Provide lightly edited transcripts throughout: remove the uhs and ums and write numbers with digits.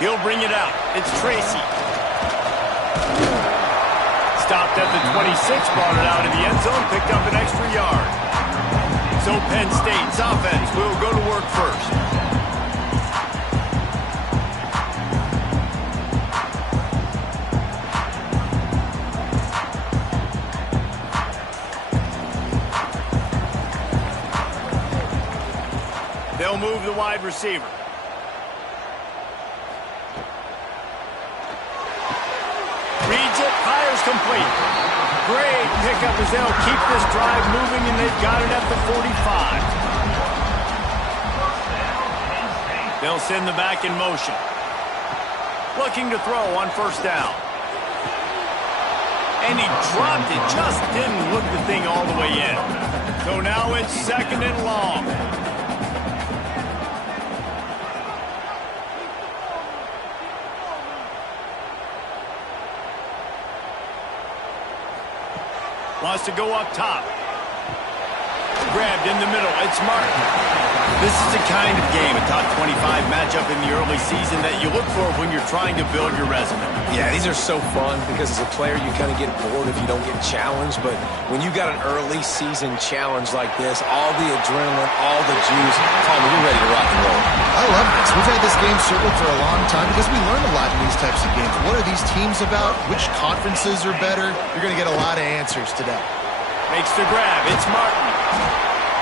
He'll bring it out. It's Tracy. Stopped at the 26, brought it out of the end zone, picked up an extra yard. So Penn State's offense will go to work first. They'll move the wide receiver. Reads it, fires complete. Great pickup as they'll keep this drive moving, and they've got it at the 45. They'll send the back in motion. Looking to throw on first down. And he dropped it, just didn't look the thing all the way in. So now it's 2nd and long. Wants to go up top. Grabbed in the middle. It's Martin. This is the kind of game, a top 25 matchup in the early season, that you look for when you're trying to build your resume. Yeah, these are so fun because as a player, you kind of get bored if you don't get challenged. But when you got an early season challenge like this, all the adrenaline, all the juice, Tommy, you're ready to rock and roll. I love this. We've had this game circled for a long time because we learn a lot in these types of games. What are these teams about? Which conferences are better? You're going to get a lot of answers today. Makes the grab. It's Martin.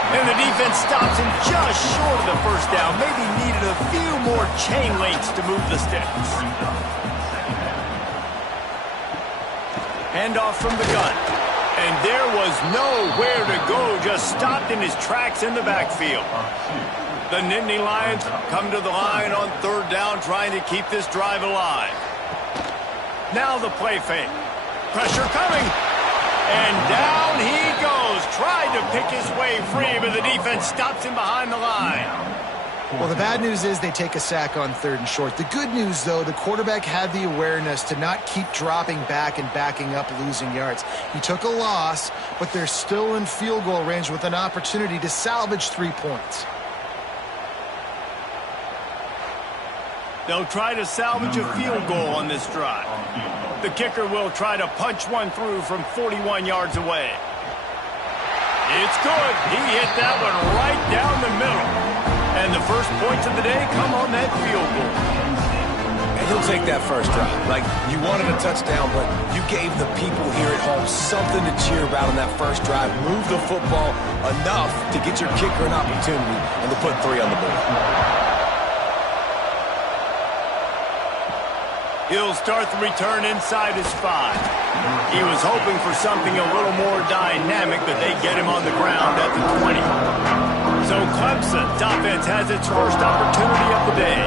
And the defense stops him just short of the first down. Maybe needed a few more chain links to move the sticks. Handoff from the gun. And there was nowhere to go. Just stopped in his tracks in the backfield. The Nittany Lions come to the line on 3rd down, trying to keep this drive alive. Now the play fake. Pressure coming. And down he goes. Tried to pick his way free, but the defense stops him behind the line. Well, the bad news is they take a sack on 3rd and short. The good news, though, the quarterback had the awareness to not keep dropping back and backing up, losing yards. He took a loss, but they're still in field goal range with an opportunity to salvage 3 points. They'll try to salvage a field goal on this drive. The kicker will try to punch one through from 41 yards away. It's good. He hit that one right down the middle. And the first points of the day come on that field goal. And he'll take that first drive. Like, you wanted a touchdown, but you gave the people here at home something to cheer about on that first drive. Move the football enough to get your kicker an opportunity and to put 3 on the board. He'll start the return inside his 5. He was hoping for something a little more dynamic, but they get him on the ground at the 20. So Clemson's offense has its first opportunity of the day.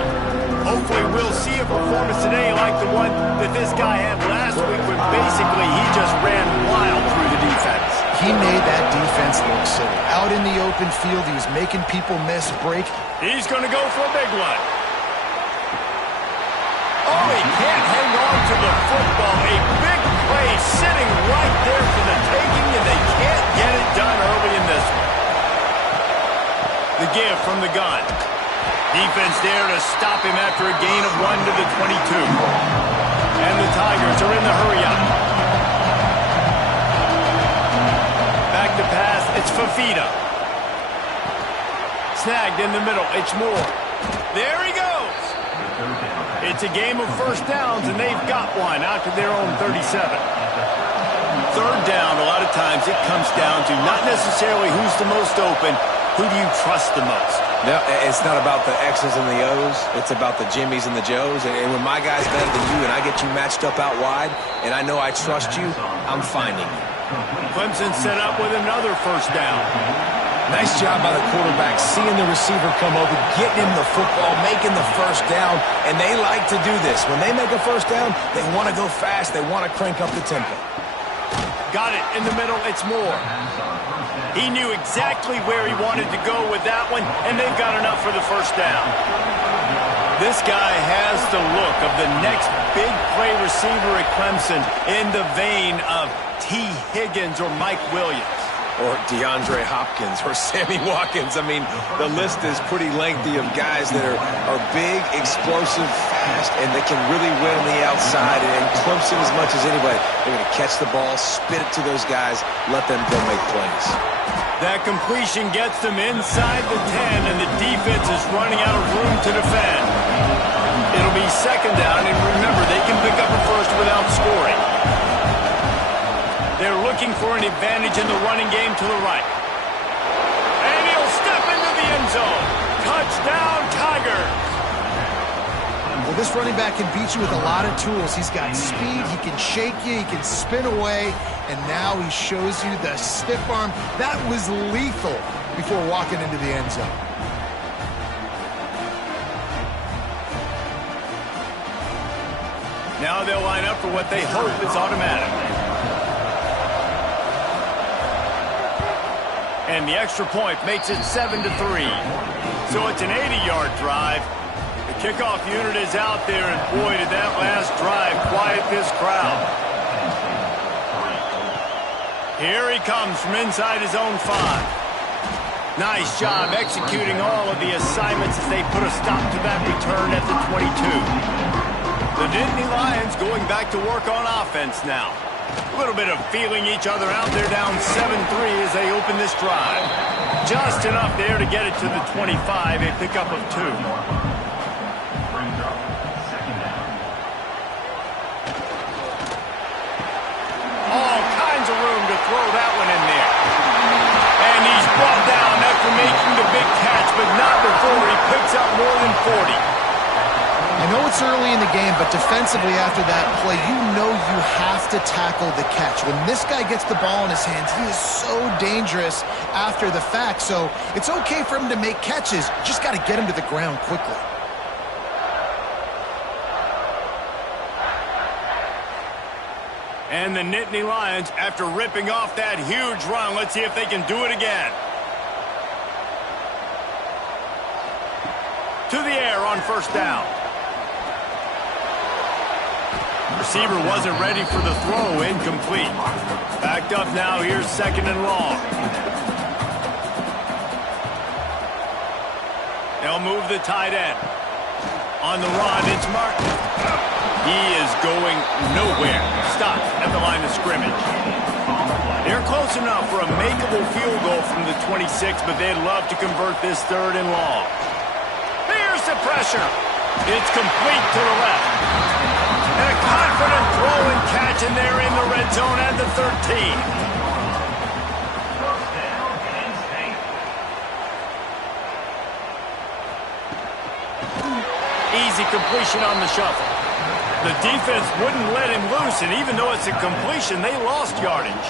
Hopefully we'll see a performance today like the one that this guy had last week, when basically he just ran wild through the defense. He made that defense look silly. Out in the open field, he was making people miss, break. He's going to go for a big one. Oh, he can't hang on to the football. A big play sitting right there for the taking, and they can't get it done early in this one. The give from the gun. Defense there to stop him after a gain of 1 to the 22. And the Tigers are in the hurry-up. Back to pass, it's Fafita. Snagged in the middle, it's Moore. There he goes. It's a game of first downs, and they've got one out to their own 37. 3rd down, a lot of times it comes down to not necessarily who's the most open, who do you trust the most? No, it's not about the X's and the O's. It's about the Jimmys and the Joes. And when my guy's better than you and I get you matched up out wide, and I know I trust you, I'm finding you. Clemson set up with another first down. Nice job by the quarterback, seeing the receiver come over, getting him the football, making the first down, and they like to do this. When they make a first down, they want to go fast. They want to crank up the tempo. Got it in the middle. It's Moore. He knew exactly where he wanted to go with that one, and they've got enough for the first down. This guy has the look of the next big play receiver at Clemson, in the vein of T. Higgins or Mike Williams. or DeAndre Hopkins, or Sammy Watkins. I mean, the list is pretty lengthy of guys that are big, explosive, fast, and they can really win on the outside. And Clemson, as much as anybody, they're going to catch the ball, spit it to those guys, let them go make plays. That completion gets them inside the 10, and the defense is running out of room to defend. It'll be second down, and remember, they can pick up a first without scoring. They're looking for an advantage in the running game to the right. And he'll step into the end zone. Touchdown, Tigers. Well, this running back can beat you with a lot of tools. He's got speed, he can shake you, he can spin away, and now he shows you the stiff arm. That was lethal before walking into the end zone. Now they'll line up for what they hope is automatic. And the extra point makes it 7-3. So it's an 80-yard drive. The kickoff unit is out there, and boy, did that last drive quiet this crowd. Here he comes from inside his own 5. Nice job executing all of the assignments as they put a stop to that return at the 22. The Nittany Lions going back to work on offense now. A little bit of feeling each other out there, down 7-3 as they open this drive. Just enough there to get it to the 25, a pickup of 2. All kinds of room to throw that one in there. And he's brought down after making the big catch, but not before he picks up more than 40. I know it's early in the game, but defensively after that play, you know you have to tackle the catch. When this guy gets the ball in his hands, he is so dangerous after the fact. So it's okay for him to make catches. You just got to get him to the ground quickly. And the Nittany Lions, after ripping off that huge run, let's see if they can do it again. To the air on first down. Receiver wasn't ready for the throw, incomplete. Backed up now, here's second and long. They'll move the tight end. On the run, it's Martin. He is going nowhere. Stopped at the line of scrimmage. They're close enough for a makeable field goal from the 26, but they'd love to convert this third and long. Here's the pressure. It's complete to the left. And a confident throw and catch, and they're in the red zone at the 13. Easy completion on the shuffle. The defense wouldn't let him loose, and even though it's a completion, they lost yardage.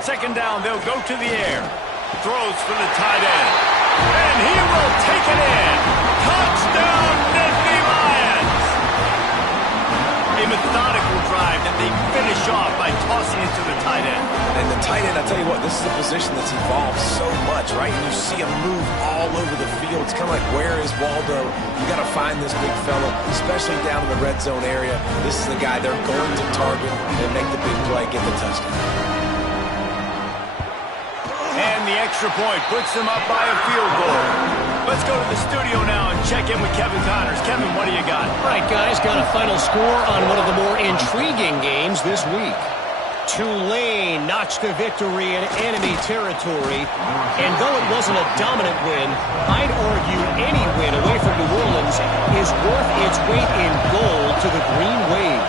Second down, they'll go to the air. Throws for the tight end. And he will take it in. Touchdown, Nittany Lions! A methodical drive that they finish off by tossing it to the tight end. And the tight end, I tell you what, this is a position that's evolved so much, right? And you see him move all over the field. It's kind of like, where is Waldo? You got to find this big fella, especially down in the red zone area. This is the guy they're going to target and make the big play, get the touchdown. And the extra point puts them up by a field goal. Let's go to the studio now and check in with Kevin Connors. Kevin, what do you got? All right, guys, got a final score on one of the more intriguing games this week. Tulane notched a victory in enemy territory, and though it wasn't a dominant win, I'd argue any win away from New Orleans is worth its weight in gold to the Green Wave.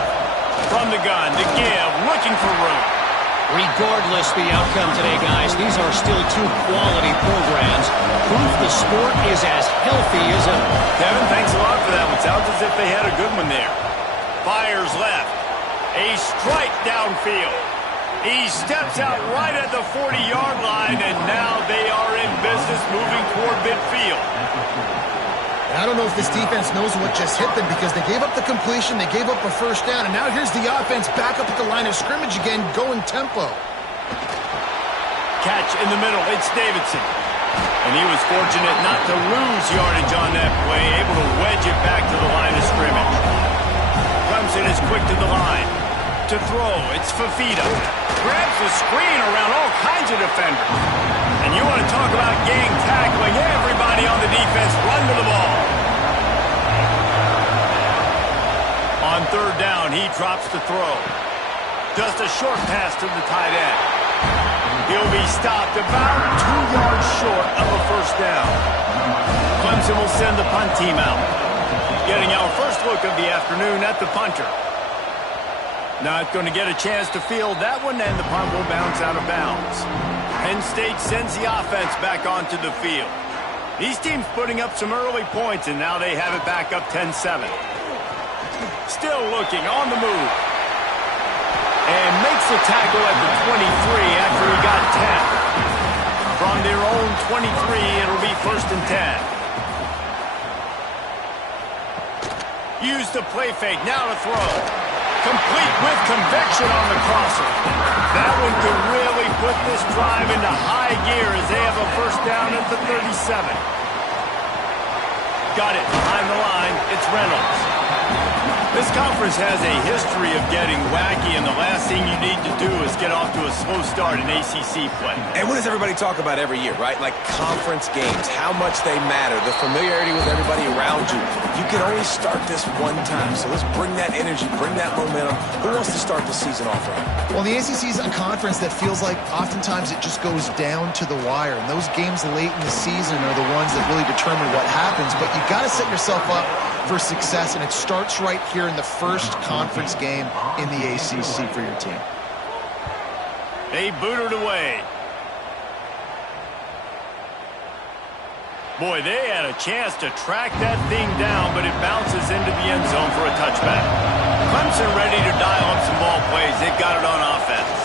From the gun to give, looking for room. Regardless the outcome today, guys, these are still two quality programs. Proof the sport is as healthy as ever. Kevin, thanks a lot for that one. Sounds as if they had a good one there. Fires left. A strike downfield. He steps out right at the 40-yard line, and now they are in business moving toward midfield. I don't know if this defense knows what just hit them because they gave up the completion, they gave up a first down, and now here's the offense back up at the line of scrimmage again, going tempo. Catch in the middle, it's Davidson. And he was fortunate not to lose yardage on that play, able to wedge it back to the line of scrimmage. Clemson is quick to the line. to throw. It's Fafita. Grabs the screen around all kinds of defenders. And you want to talk about gang tackling. Everybody on the defense run to the ball. On third down, he drops the throw. Just a short pass to the tight end. He'll be stopped about 2 yards short of a first down. Clemson will send the punt team out. Getting our first look of the afternoon at the punter. Not going to get a chance to field that one, and the punt will bounce out of bounds. Penn State sends the offense back onto the field. These teams putting up some early points, and now they have it back up 10-7. Still looking on the move. And makes the tackle at the 23 after he got 10. From their own 23, it'll be 1st and 10. Use the play fake, now to throw. Complete with conviction on the crosser. That one could really put this drive into high gear as they have a first down at the 37. Got it behind the line. It's Reynolds. This conference has a history of getting wacky, and the last thing you need to do is get off to a slow start in ACC play. And what does everybody talk about every year, right? Like conference games, how much they matter, the familiarity with everybody around you. You can only start this one time, so let's bring that energy, bring that momentum. Who wants to start the season off right? Well, the ACC is a conference that feels like oftentimes it just goes down to the wire, and those games late in the season are the ones that really determine what happens, but you've got to set yourself up for success, and it starts right here in the first conference game in the ACC for your team. They boot it away. Boy, they had a chance to track that thing down, but it bounces into the end zone for a touchback. Clemson ready to dial up some ball plays. They've got it on offense.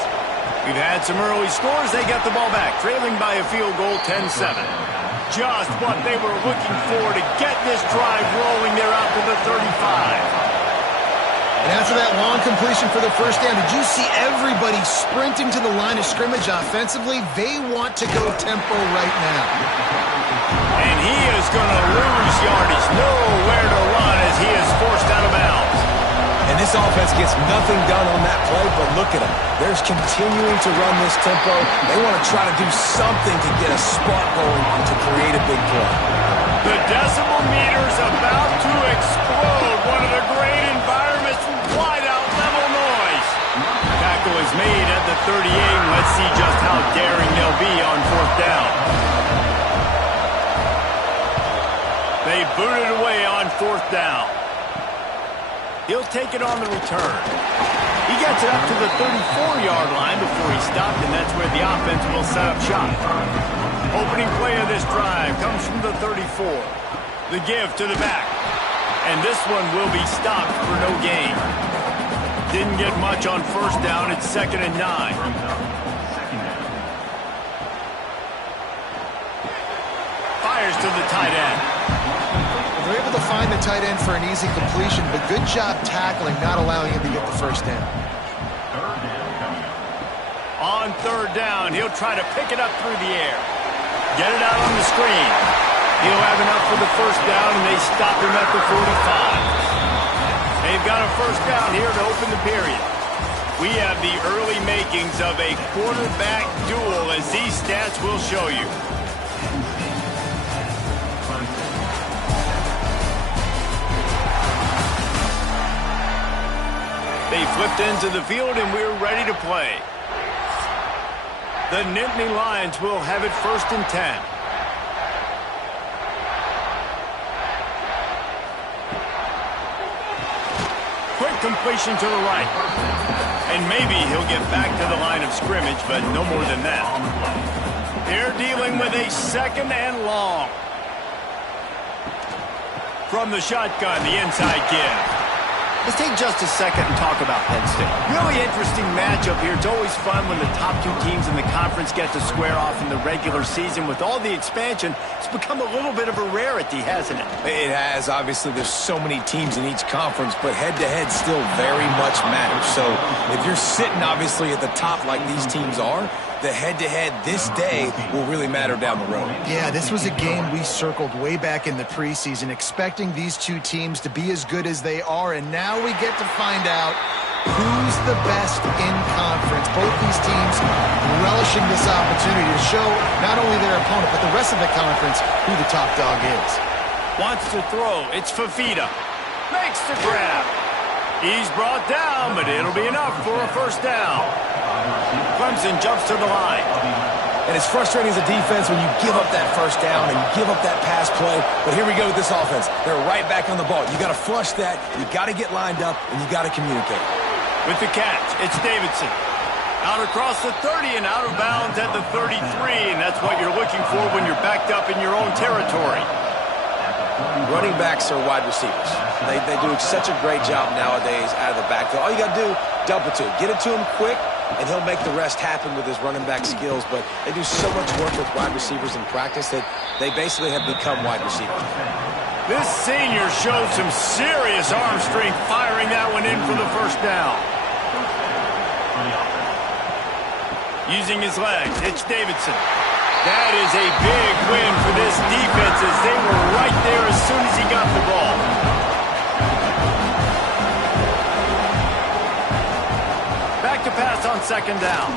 We've had some early scores. They got the ball back, trailing by a field goal 10-7. Just what they were looking for to get this drive rolling. They're out to the 35. And after that long completion for the first down, did you see everybody sprinting to the line of scrimmage offensively? They want to go tempo right now. And he is going to lose yardage. Nowhere to run as he is forced out of bounds. And this offense gets nothing done on that play, but look at them. They're continuing to run this tempo. They want to try to do something to get a spark going to create a big play. The decibel meter's about to explode. One of the great environments from wide-out level noise. Tackle is made at the 38, and let's see just how daring they'll be on 4th down. They booted away on 4th down. He'll take it on the return. He gets it up to the 34-yard line before he stopped, and that's where the offense will set up shop. Opening play of this drive comes from the 34. The give to the back. And this one will be stopped for no gain. Didn't get much on 1st down. It's 2nd and 9. Fires to the tight end. They're able to find the tight end for an easy completion, but good job tackling, not allowing him to get the first down. On 3rd down, he'll try to pick it up through the air. Get it out on the screen. He'll have enough for the first down, and they stop him at the 45. They've got a first down here to open the period. We have the early makings of a quarterback duel, as these stats will show you. They flipped into the field, and we're ready to play. The Nittany Lions will have it 1st and 10. Quick completion to the right. And maybe he'll get back to the line of scrimmage, but no more than that. They're dealing with a 2nd and long. From the shotgun, the inside give. Let's take just a second and talk about Penn State. Really interesting matchup here. It's always fun when the top 2 teams in the conference get to square off in the regular season. With all the expansion, it's become a little bit of a rarity, hasn't it? It has. Obviously, there's so many teams in each conference, but head-to-head still very much matters. So if you're sitting, obviously, at the top like these teams are, the head-to-head this day will really matter down the road. Yeah, this was a game we circled way back in the preseason, expecting these 2 teams to be as good as they are, and now we get to find out who's the best in conference. Both these teams relishing this opportunity to show not only their opponent, but the rest of the conference who the top dog is. Wants to throw. It's Fafita. Makes the grab. He's brought down, but it'll be enough for a first down. Clemson jumps to the line. And it's frustrating as a defense when you give up that first down and you give up that pass play. But here we go with this offense. They're right back on the ball. You got to flush that. You got to get lined up, and you got to communicate. With the catch, it's Davidson. Out across the 30 and out of bounds at the 33, and that's what you're looking for when you're backed up in your own territory. Running backs are wide receivers. They do such a great job nowadays out of the backfield. All you got to do, dump it to him. Get it to him quick, and he'll make the rest happen with his running back skills. But they do so much work with wide receivers in practice that they basically have become wide receivers. This senior showed some serious arm strength firing that one in for the first down. Using his legs, it's Davidson. That is a big win for this defense as they were right there as soon as he got the ball. Back to pass on second down.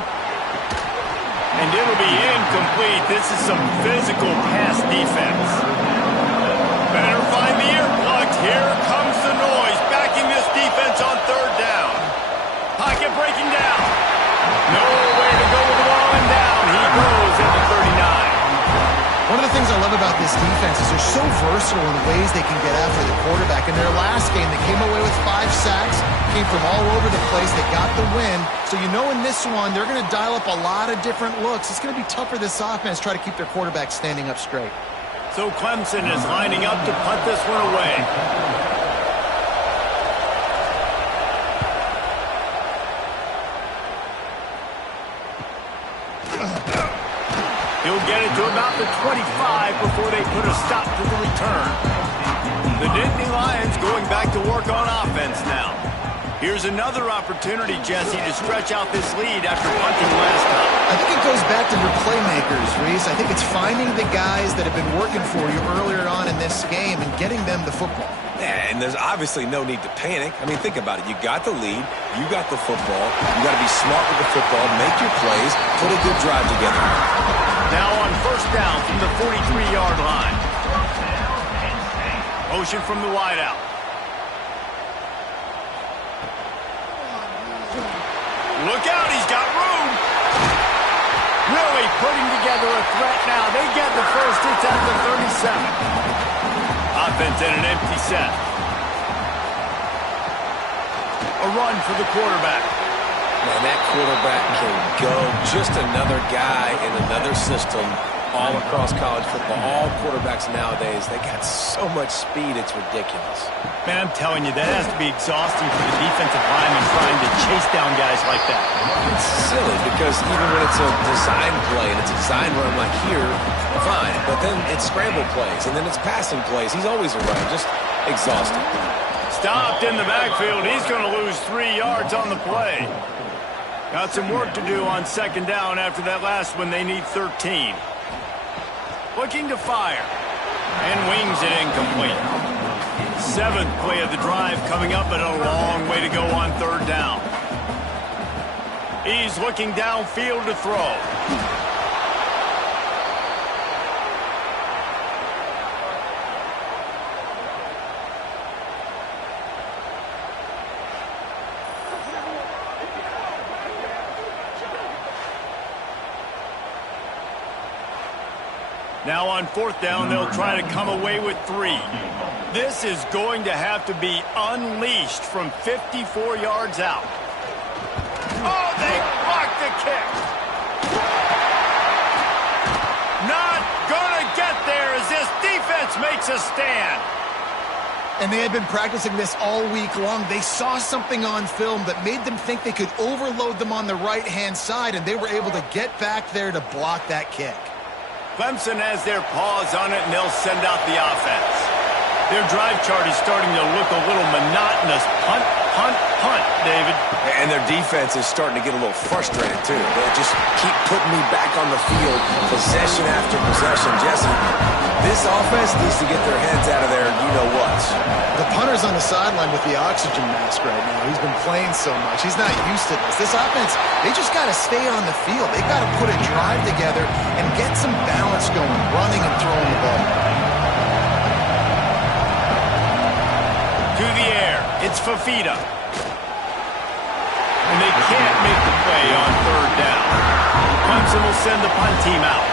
And it'll be incomplete. This is some physical pass defense. Better find the earplugs. Here comes the noise. Backing this defense on third down. Pocket breaking down. Nowhere to go with the ball and down. He goes at the 39. One of the things I love about this defense is they're so versatile in the ways they can get after the quarterback. In their last game, they came away with 5 sacks, came from all over the place. They got the win. So you know in this one, they're going to dial up a lot of different looks. It's going to be tough for this offense to try to keep their quarterback standing up straight. So Clemson is lining up to punt this one away. He'll get it to about the 25 before they put a stop to the return. The Nittany Lions going back to work on offense now. Here's another opportunity, Jesse, to stretch out this lead after punting last time. I think it goes back to your playmakers, Reese. I think it's finding the guys that have been working for you earlier on in this game and getting them the football. Yeah, and there's obviously no need to panic. I mean, think about it. You got the lead. You got the football. You got to be smart with the football. Make your plays. Put a good drive together. Now on first down from the 43-yard line. Motion from the wideout. Look out, he's got room. Really putting together a threat now. They get the first. It's at the 37. Offense in an empty set. A run for the quarterback. Man, that quarterback can go. Just another guy in another system all across college football. All quarterbacks nowadays, they got so much speed, it's ridiculous. Man, I'm telling you, that has to be exhausting for the defensive lineman trying to chase down guys like that. It's silly because even when it's a design play and it's a design run like here, fine. But then it's scramble plays and then it's passing plays. He's always around, just exhausting. Stopped in the backfield. He's going to lose 3 yards on the play. Got some work to do on second down after that last one. They need 13. Looking to fire. And wings it incomplete. 7th play of the drive coming up, but a long way to go on third down. He's looking downfield to throw. Now on fourth down, they'll try to come away with 3. This is going to have to be unleashed from 54 yards out. Oh, they blocked the kick. Not gonna get there as this defense makes a stand. And they had been practicing this all week long. They saw something on film that made them think they could overload them on the right-hand side, and they were able to get back there to block that kick. Clemson has their paws on it, and they'll send out the offense. Their drive chart is starting to look a little monotonous. Punt, punt, punt, David. And their defense is starting to get a little frustrated, too. They just keep putting me back on the field, possession after possession. Jesse, This offense needs to get their heads out of there, you-know-what. The punter's on the sideline with the oxygen mask right now. He's been playing so much. He's not used to this. This offense, they just got to stay on the field. They got to put a drive together and get some balance going, running and throwing the ball. To the air, it's Fafita. And they can't make the play on third down. Clemson will send the punt team out.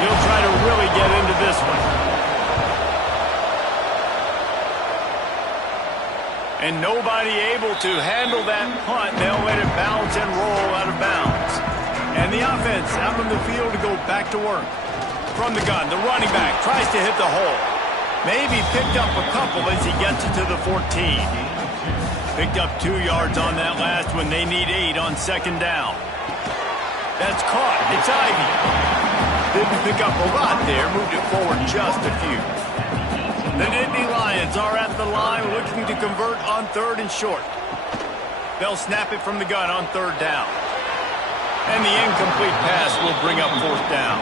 He'll try to really get into this one. And nobody able to handle that punt. They'll let it bounce and roll out of bounds. And the offense out on the field to go back to work. From the gun, the running back tries to hit the hole. Maybe picked up a couple as he gets it to the 14. Picked up 2 yards on that last one. They need 8 on second down. That's caught. It's Ivy. Didn't pick up a lot there. Moved it forward just a few. The Nittany Lions are at the line looking to convert on third and short. They'll snap it from the gun on third down. And the incomplete pass will bring up fourth down.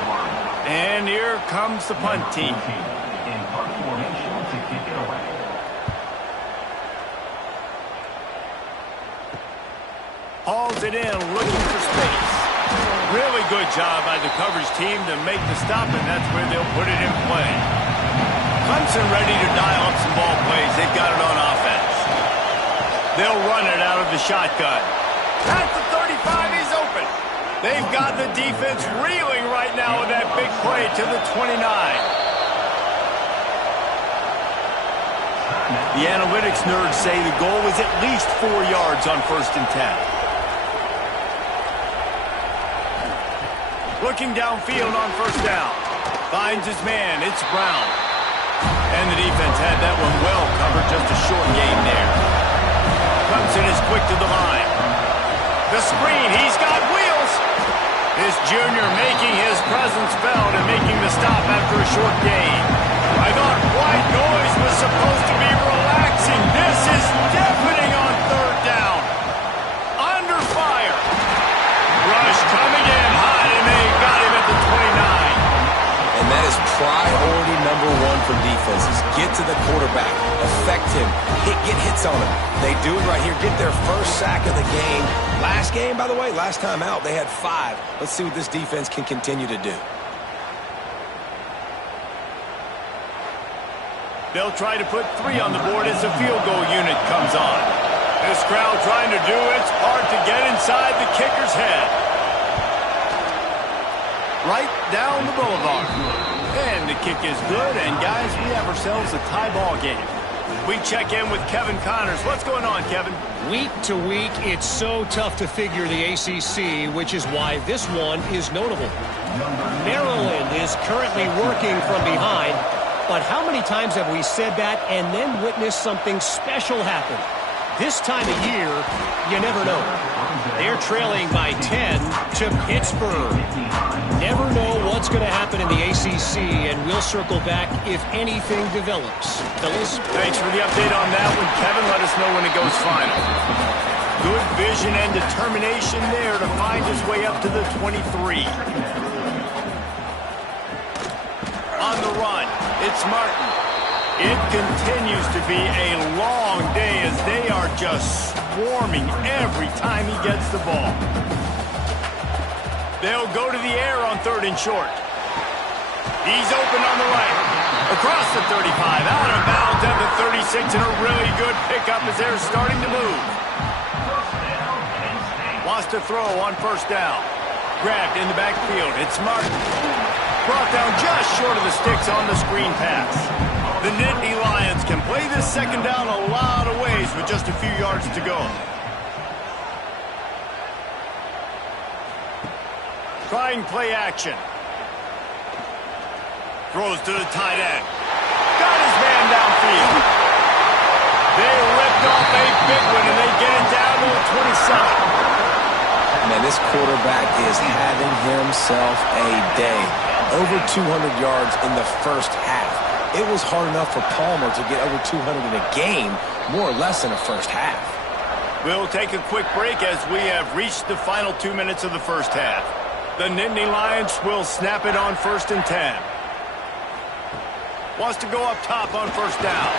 And here comes the punt team. Hauls it in, looking for space. Really good job by the coverage team to make the stop, and that's where they'll put it in play. Clemson ready to dial up some ball plays. They've got it on offense. They'll run it out of the shotgun. At the 35, he's open. They've got the defense reeling right now with that big play to the 29. The analytics nerds say the goal is at least 4 yards on first and 10. Looking downfield on first down. Finds his man. It's Brown. And the defense had that one well covered. Just a short game there. Clemson is quick to the line. The screen. He's got wheels. This junior making his presence felt and making the stop after a short gain. I thought white noise was supposed to be relaxing. This is deafening on third down. Under fire. Rush coming in hot, and they got him at the 29. And that is priority number 1 for defenses. Get to the quarterback. Affect him. Get hits on him. They do it right here. Get their first sack of the game. Last game, by the way, last time out, they had 5. Let's see what this defense can continue to do. They'll try to put 3 on the board as the field goal unit comes on. This crowd trying to do its part to get inside the kicker's head. Right down the boulevard. And the kick is good, and guys, we have ourselves a tie ball game. We check in with Kevin Connors. What's going on, Kevin? Week to week, it's so tough to figure the ACC, which is why this one is notable. Maryland is currently working from behind, but how many times have we said that and then witnessed something special happen? This time of year, you never know. They're trailing by 10 to Pittsburgh. Never know what's going to happen in the ACC, and we'll circle back if anything develops. Fellas? Thanks for the update on that one, Kevin. Let us know when it goes final. Good vision and determination there to find his way up to the 23. On the run, it's Martin. It continues to be a long day as they are just swarming every time he gets the ball. They'll go to the air on third and short. He's open on the right. Across the 35, out of bounds at the 36, and a really good pickup as they're starting to move. Wants to throw on first down. Grabbed in the backfield. It's Martin. Brought down just short of the sticks on the screen pass. The Nittany Lions can play this second down a lot of ways with just a few yards to go. Trying play action. Throws to the tight end. Got his man downfield. They ripped off a big one, and they get it down to the 27. Man, this quarterback is having himself a day. Over 200 yards in the first half. It was hard enough for Palmer to get over 200 in a game, more or less in the first half. We'll take a quick break as we have reached the final 2 minutes of the first half. The Nittany Lions will snap it on first and 10. Wants to go up top on first down.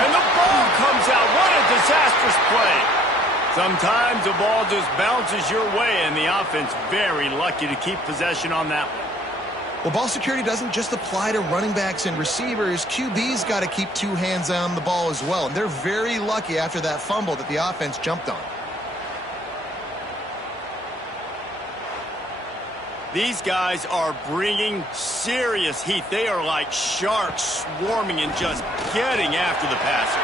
And the ball comes out. What a disastrous play. Sometimes the ball just bounces your way, and the offense very lucky to keep possession on that one. Well, ball security doesn't just apply to running backs and receivers. QB's got to keep two hands on the ball as well, and they're very lucky after that fumble that the offense jumped on. These guys are bringing serious heat. They are like sharks swarming and just getting after the passer.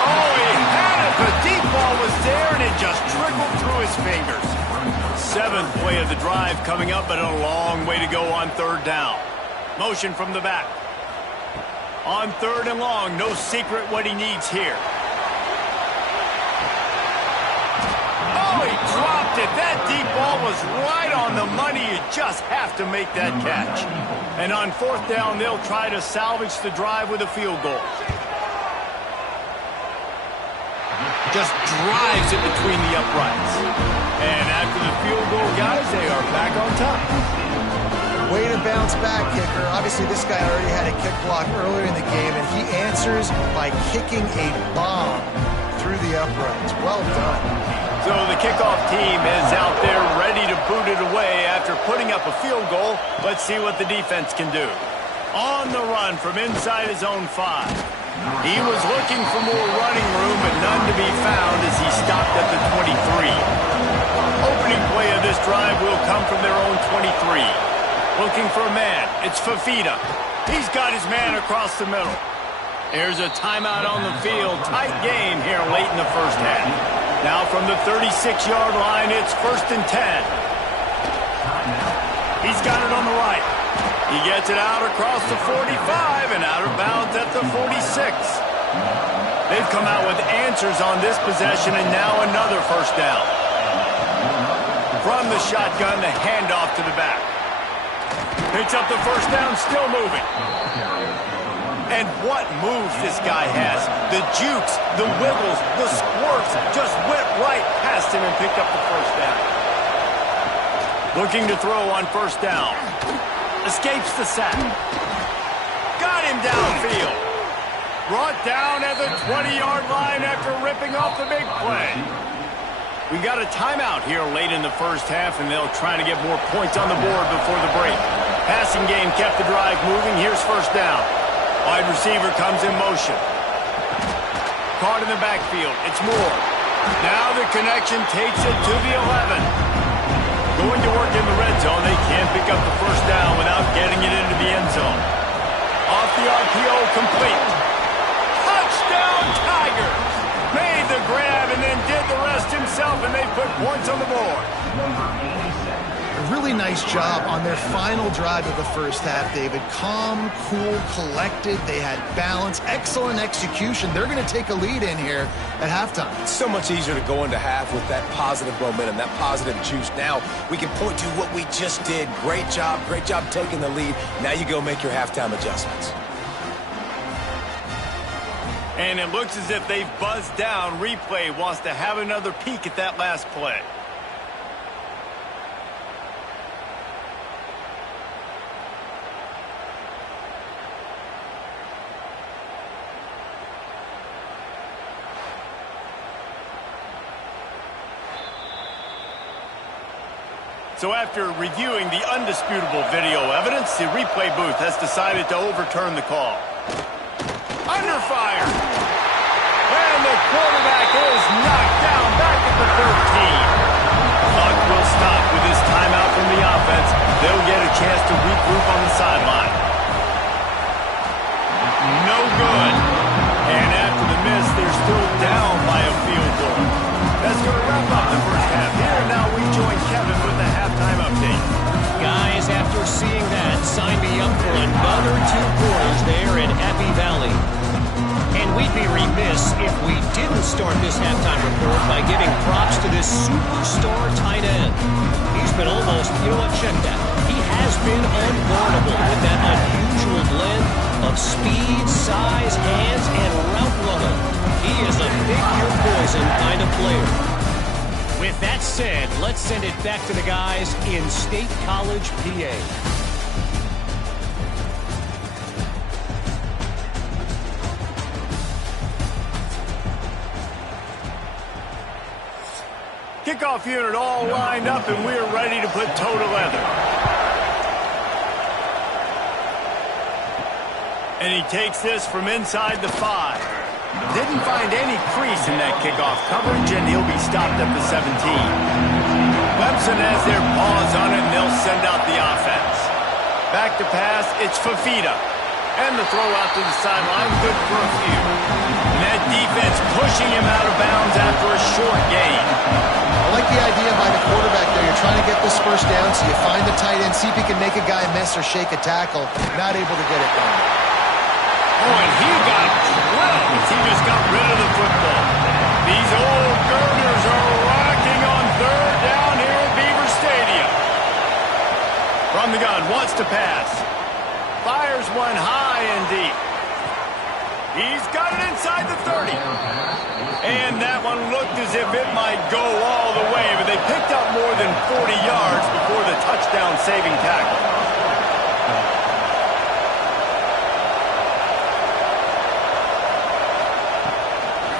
Oh, he had it. The deep ball was there, and it just trickled through his fingers. Seventh play of the drive coming up, but a long way to go on third down. Motion from the back. On third and long, no secret what he needs here. Oh, he dropped it. That deep ball was right on the money. You just have to make that catch. And on fourth down, they'll try to salvage the drive with a field goal. Just drives it between the uprights. And after the field goal, guys, they are back on top. Way to bounce back, kicker. Obviously, this guy already had a kick block earlier in the game, and he answers by kicking a bomb through the uprights. Well done. So the kickoff team is out there ready to boot it away after putting up a field goal. Let's see what the defense can do. On the run from inside his own 5. He was looking for more running room, but none to be found as he stopped at the 23. Opening play of this drive will come from their own 23. Looking for a man. It's Fafita. He's got his man across the middle. There's a timeout on the field. Tight game here late in the first half. Now from the 36-yard line, it's 1st and 10. He's got it on the right. He gets it out across the 45 and out of bounds at the 46. They've come out with answers on this possession, and now another first down. From the shotgun, the handoff to the back. Picks up the first down, still moving. And what moves this guy has. The jukes, the wiggles, the squirts just went right past him and picked up the first down. Looking to throw on first down. Escapes the sack. Got him downfield. Brought down at the 20-yard line after ripping off the big play. We got a timeout here late in the first half, and they'll try to get more points on the board before the break. Passing game kept the drive moving. Here's first down. Wide receiver comes in motion. Caught in the backfield. It's Moore. Now the connection takes it to the 11. Going to work in the red zone. They can't pick up the first down without getting it into the end zone. Off the RPO, complete. Touchdown, Tigers! Made the grab and then did the rest himself, and they put points on the board. A really nice job on their final drive of the first half, David. Calm, cool, collected. They had balance. Excellent execution. They're going to take a lead in here at halftime. It's so much easier to go into half with that positive momentum, that positive juice. Now we can point to what we just did. Great job taking the lead. Now you go make your halftime adjustments. And it looks as if they've buzzed down. Replay wants to have another peek at that last play. So after reviewing the undisputable video evidence, the replay booth has decided to overturn the call. Under fire. And the quarterback is knocked down back at the 13. Luck will stop with this timeout from the offense. They'll get a chance to regroup on the sideline. No good. And after the miss, they're still down by a field goal. That's going to wrap up the first half. Here now we join Kevin with the halftime update. Guys, after seeing that, sign me up for another 2 quarters there in Happy Valley. And we'd be remiss if we didn't start this halftime report by giving props to this superstar tight end. He's been almost, you know what, check that. He has been unguardable with that unusual blend of speed, size, hands, and route running. He is a big-ear poison kind of player. With that said, let's send it back to the guys in State College, PA. Kickoff unit all lined up, and we're ready to put toe to leather. And he takes this from inside the 5. Didn't find any crease in that kickoff coverage, and he'll be stopped at the 17. Clemson has their paws on it, and they'll send out the offense. Back to pass, it's Fafita. And the throw out to the sideline, good for a few. And that defense pushing him out of bounds after a short gain. I like the idea by the quarterback there. You're trying to get this first down, so you find the tight end, see if he can make a guy miss or shake a tackle. Not able to get it done. Oh, and he got drilled as he just got rid of the football. These old girders are rocking on third down here at Beaver Stadium. From the gun, wants to pass. Fires one high and deep. He's got it inside the 30. And that one looked as if it might go all the way, but they picked up more than 40 yards before the touchdown-saving tackle.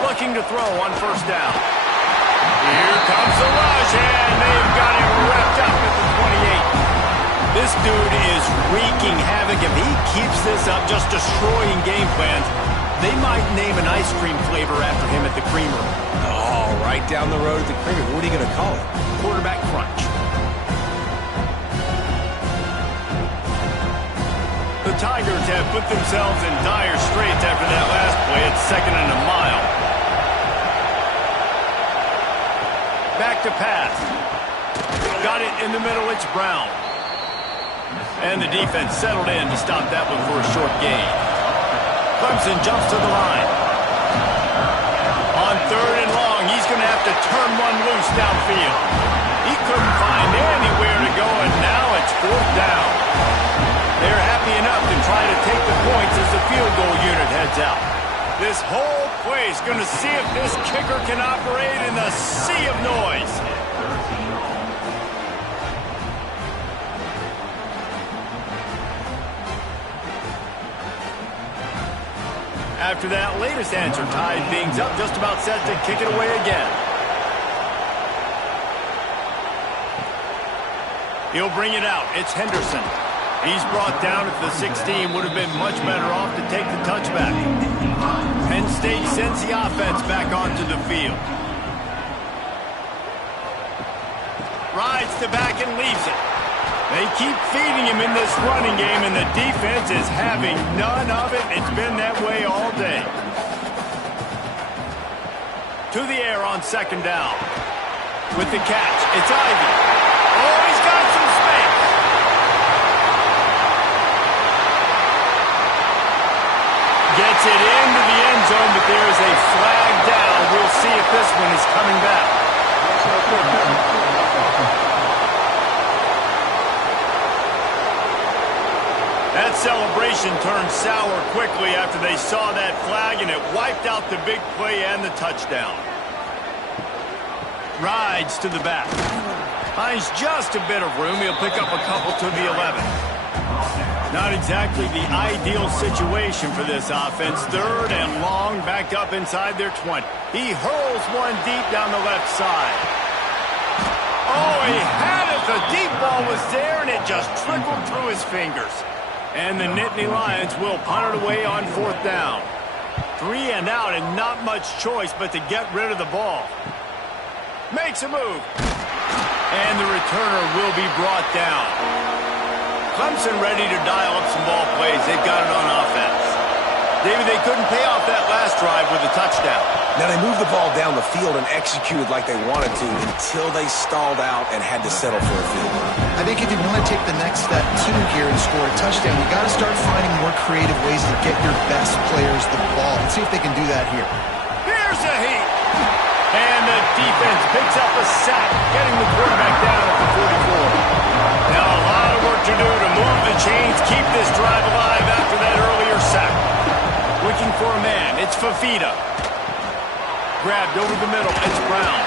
Looking to throw on first down. Here comes the rush, and they've got him wrapped up at the 28. This dude is wreaking havoc. If he keeps this up, just destroying game plans, they might name an ice cream flavor after him at the creamery. Oh, right down the road at the creamery. What are you going to call it? Quarterback crunch. The Tigers have put themselves in dire straits after that last play. It's 2nd and a mile. Back to pass. Got it in the middle. It's Brown. And the defense settled in to stop that one for a short gain. Clemson jumps to the line. On 3rd and long, he's going to have to turn one loose downfield. He couldn't find anywhere to go, and now it's 4th down. They're happy enough to try to take the points as the field goal unit heads out. This whole place going to see if this kicker can operate in the sea of noise. After that latest answer tied things up, just about set to kick it away again. He'll bring it out. It's Henderson. He's brought down at the 16. Would have been much better off to take the touchback. Penn State sends the offense back onto the field. Rides to back and leaves it. They keep feeding him in this running game, and the defense is having none of it. It's been that way all day. To the air on 2nd down. With the catch, it's Ivy. Oh, he's got some space. Gets it into the end zone, but there is a flag down. We'll see if this one is coming back. That celebration turned sour quickly after they saw that flag, and it wiped out the big play and the touchdown. Rides to the back. Finds just a bit of room. He'll pick up a couple to the 11. Not exactly the ideal situation for this offense. 3rd and long, backed up inside their 20. He hurls one deep down the left side. Oh, he had it. The deep ball was there, and it just trickled through his fingers. And the Nittany Lions will punt it away on 4th down. 3 and out, and not much choice but to get rid of the ball. Makes a move. And the returner will be brought down. Clemson ready to dial up some ball plays. They've got it on offense. David, they couldn't pay off that last drive with a touchdown. Now, they moved the ball down the field and executed like they wanted to until they stalled out and had to settle for a field goal. I think if you want to take the next step, too, here and score a touchdown, you got to start finding more creative ways to get your best players the ball. Let's see if they can do that here. Here's a heat. And the defense picks up a sack, getting the quarterback down at the 44. Now a lot of work to do to move the chains, keep this drive alive after that earlier sack. Looking for a man. It's Fafita. Grabbed over the middle. It's Brown.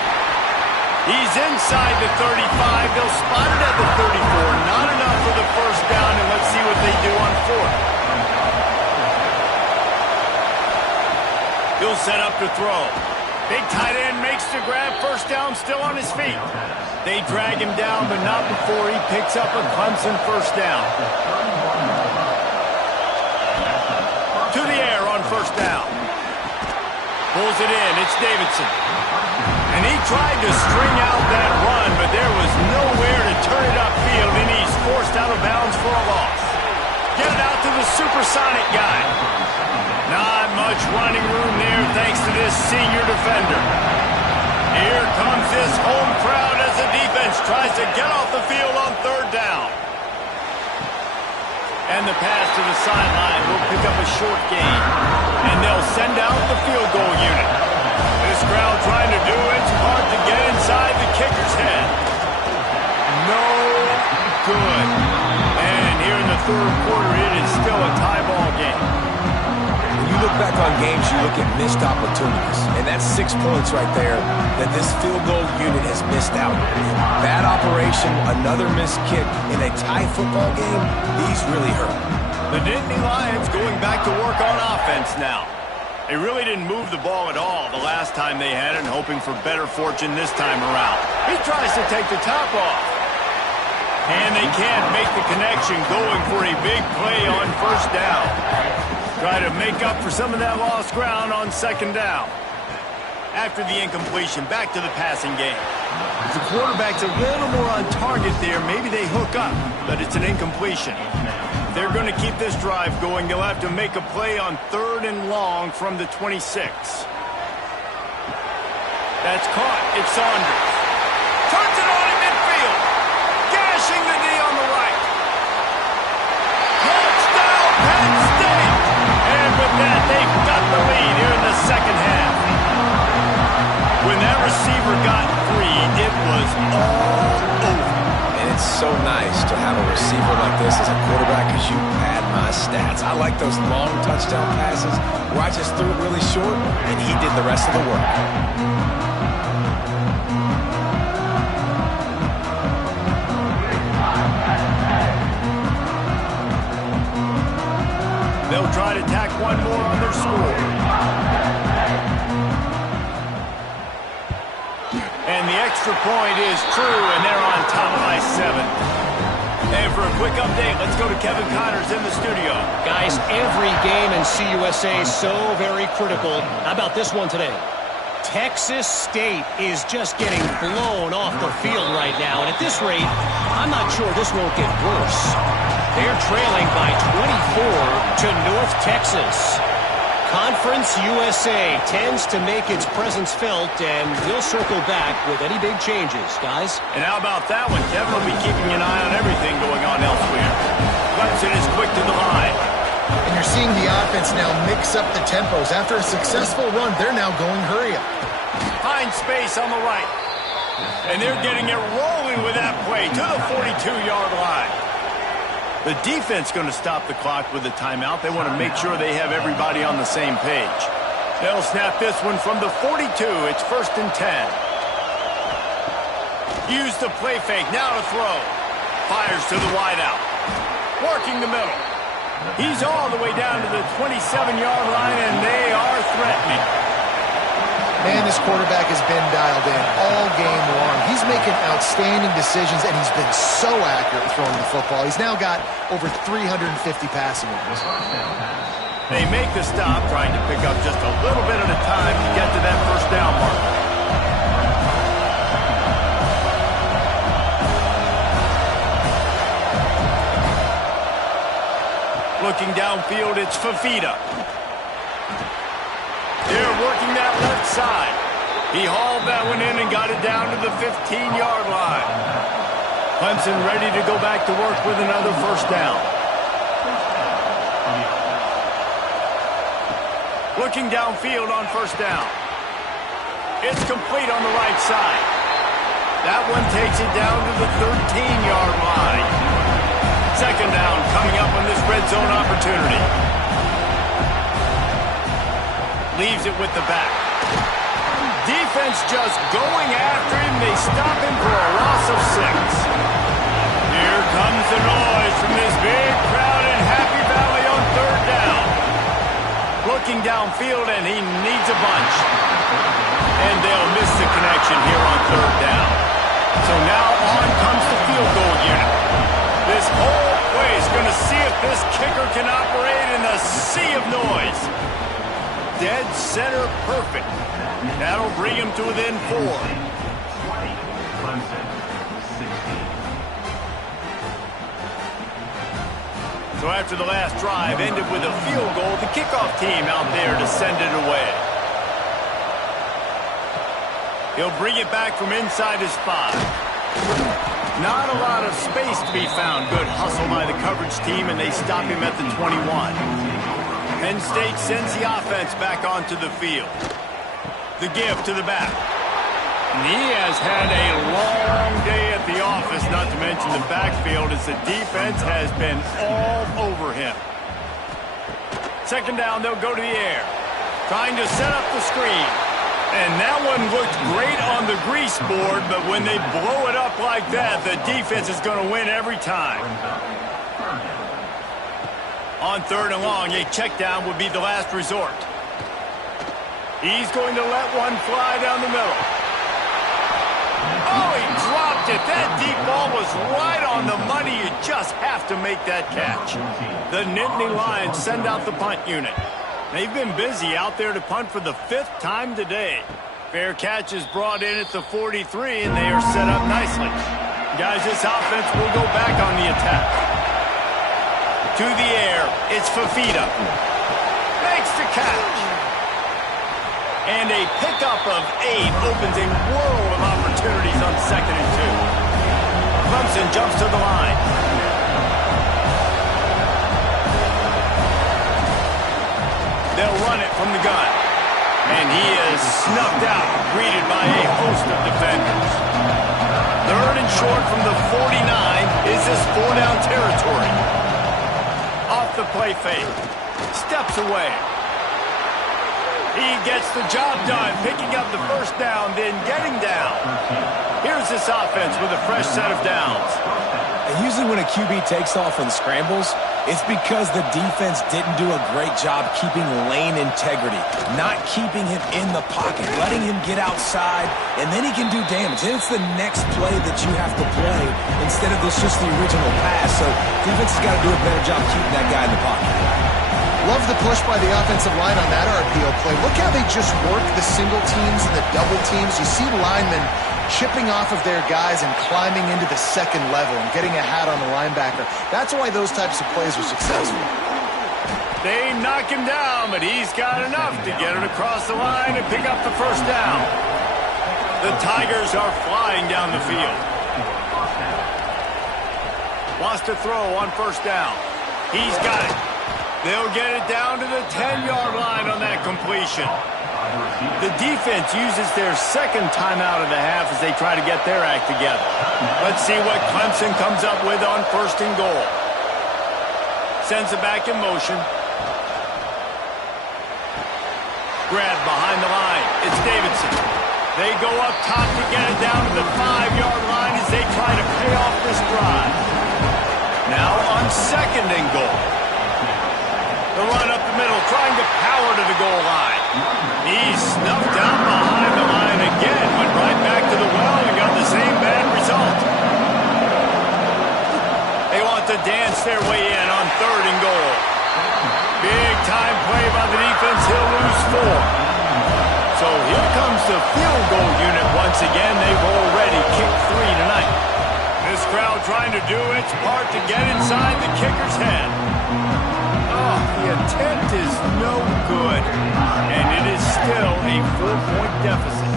He's inside the 35. They'll spot it at the 34. Not enough for the first down, and let's see what they do on 4th. He'll set up to throw. Big tight end makes the grab. First down, still on his feet. They drag him down, but not before he picks up a Clemson first down. To the air on first down. Pulls it in. It's Davidson. And he tried to string out that run, but there was nowhere to turn it upfield, and he's forced out of bounds for a loss. Get it out to the supersonic guy. Not much running room there thanks to this senior defender. Here comes this home crowd as the defense tries to get off the field on third down. And the pass to the sideline will pick up a short gain. And they'll send out the field goal unit. This crowd trying to do its part to get inside the kicker's head. No good. And here in the third quarter, it is still a tie ball game. When you look back on games, you look at missed opportunities. And that's 6 points right there that this field goal unit has missed out. Bad operation, another missed kick in a tie football game, these really hurt. The Nittany Lions going back to work on offense now. They really didn't move the ball at all the last time they had it, and hoping for better fortune this time around. He tries to take the top off. And they can't make the connection, going for a big play on first down. Try to make up for some of that lost ground on second down. After the incompletion, back to the passing game. If the quarterback's a little more on target there, maybe they hook up, but it's an incompletion. If they're going to keep this drive going, they'll have to make a play on third and long from the 26. That's caught. It's Saunders. Turns it on in midfield. Gashing the knee on the right. Touchdown, Penn State! And with that, they've got the lead here in the second half. When that receiver got free, it was all over. And it's so nice to have a receiver like this as a quarterback, because you pad my stats. I like those long touchdown passes where I just threw it really short and he did the rest of the work. They'll try to tack one more on their score. And the extra point is true, and they're on top by 7. And for a quick update, let's go to Kevin Connors in the studio. Guys, every game in CUSA is so very critical. How about this one today? Texas State is just getting blown off the field right now. And at this rate, I'm not sure this won't get worse. They're trailing by 24 to North Texas. Conference USA tends to make its presence felt, and we'll circle back with any big changes, guys. And how about that one? Kevin will be keeping an eye on everything going on elsewhere. Clemson is quick to the line. And you're seeing the offense now mix up the tempos. After a successful run, they're now going hurry up. Find space on the right. And they're getting it rolling with that play to the 42-yard line. The defense going to stop the clock with a timeout. They want to make sure they have everybody on the same page. They'll snap this one from the 42. It's 1st and 10. Use the play fake. Now to throw. Fires to the wideout. Working the middle. He's all the way down to the 27-yard line, and they are threatening. Man, this quarterback has been dialed in all game long. He's making outstanding decisions, and he's been so accurate throwing the football. He's now got over 350 passing yards. They make the stop, trying to pick up just a little bit at a time to get to that first down mark. Looking downfield, it's Fafita. They're working that left side. He hauled that one in and got it down to the 15-yard line. Clemson ready to go back to work with another first down. Looking downfield on first down. It's complete on the right side. That one takes it down to the 13-yard line. Second down coming up on this red zone opportunity. Leaves it with the back. Defense just going after him. They stop him for a loss of 6. Here comes the noise from this big crowd in Happy Valley on third down. Looking downfield, and he needs a bunch. third down. So now on comes the field goal unit. This whole place is going to see if this kicker can operate in the sea of noise. Dead center perfect. That'll bring him to within 4. Clemson, 16. So after the last drive ended with a field goal, the kickoff team out there to send it away. He'll bring it back from inside his 5. Not a lot of space to be found. Good hustle by the coverage team, and they stop him at the 21. Penn State sends the offense back onto the field. The give to the back. And he has had a long day at the office, not to mention the backfield, as the defense has been all over him. Second down, they'll go to the air. Trying to set up the screen. And that one looked great on the grease board, but when they blow it up like that, the defense is going to win every time. On third and long, a check down would be the last resort. He's going to let one fly down the middle. Oh, he dropped it. That deep ball was right on the money. You just have to make that catch. The Nittany Lions send out the punt unit. They've been busy out there to punt for the 5th time today. Fair catch is brought in at the 43, and they are set up nicely. Guys, this offense will go back on the attack. To the air, it's Fafita. Makes the catch. And a pickup of 8 opens a world of opportunities on 2nd and 2. Clemson jumps to the line. They'll run it from the gun. And he is snuffed out, greeted by a host of defenders. Third and short from the 49 is this 4-down territory. Off the play fake. Steps away. He gets the job done, picking up the first down, then getting down. Here's this offense with a fresh set of downs. And usually when a QB takes off and scrambles, it's because the defense didn't do a great job keeping lane integrity, not keeping him in the pocket, letting him get outside, and then he can do damage. And it's the next play that you have to play instead of just the original pass. So defense has got to do a better job keeping that guy in the pocket. Love the push by the offensive line on that RPO play. Look how they just work the single teams and the double teams. You see linemen chipping off of their guys and climbing into the second level and getting a hat on the linebacker. That's why those types of plays are successful. They knock him down, but he's got enough to get it across the line and pick up the first down. The Tigers are flying down the field. Wants to throw on first down. He's got it. They'll get it down to the 10-yard line on that completion. The defense uses their second timeout of the half as they try to get their act together. Let's see what Clemson comes up with on first and goal. Sends it back in motion. Grab behind the line. It's Davidson. They go up top to get it down to the 5-yard line as they try to pay off this drive. Now on second and goal. The run up the middle, trying to power to the goal line. He's snuffed out behind the line again, went right back to the well and got the same bad result. They want to dance their way in on third and goal. Big time play by the defense. He'll lose 4. So here comes the field goal unit once again. They've already kicked 3 tonight. This crowd trying to do its part to get inside the kicker's head. Oh, the attempt is no good, and it is still a 4-point deficit.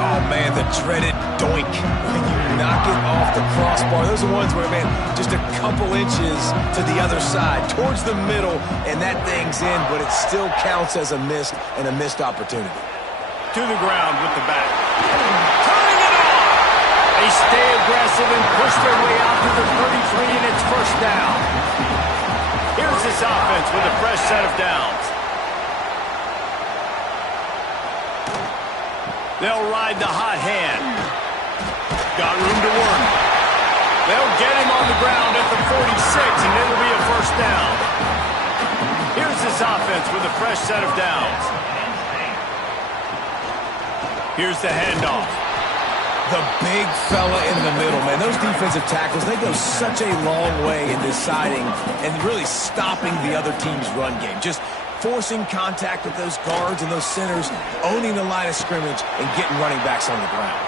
Oh, man, the dreaded doink when you knock it off the crossbar. Those are ones where, man, just a couple inches to the other side, towards the middle, and that thing's in, but it still counts as a missed opportunity. To the ground with the back. Turning it on! They stay aggressive and push their way out to the 33, and it's first down. Here's this offense with a fresh set of downs. They'll ride the hot hand. Got room to work. They'll get him on the ground at the 46, and it'll be a first down. Here's this offense with a fresh set of downs. Here's the handoff. The big fella in the middle, man. Those defensive tackles, they go such a long way in deciding and really stopping the other team's run game. Just forcing contact with those guards and those centers, owning the line of scrimmage, and getting running backs on the ground.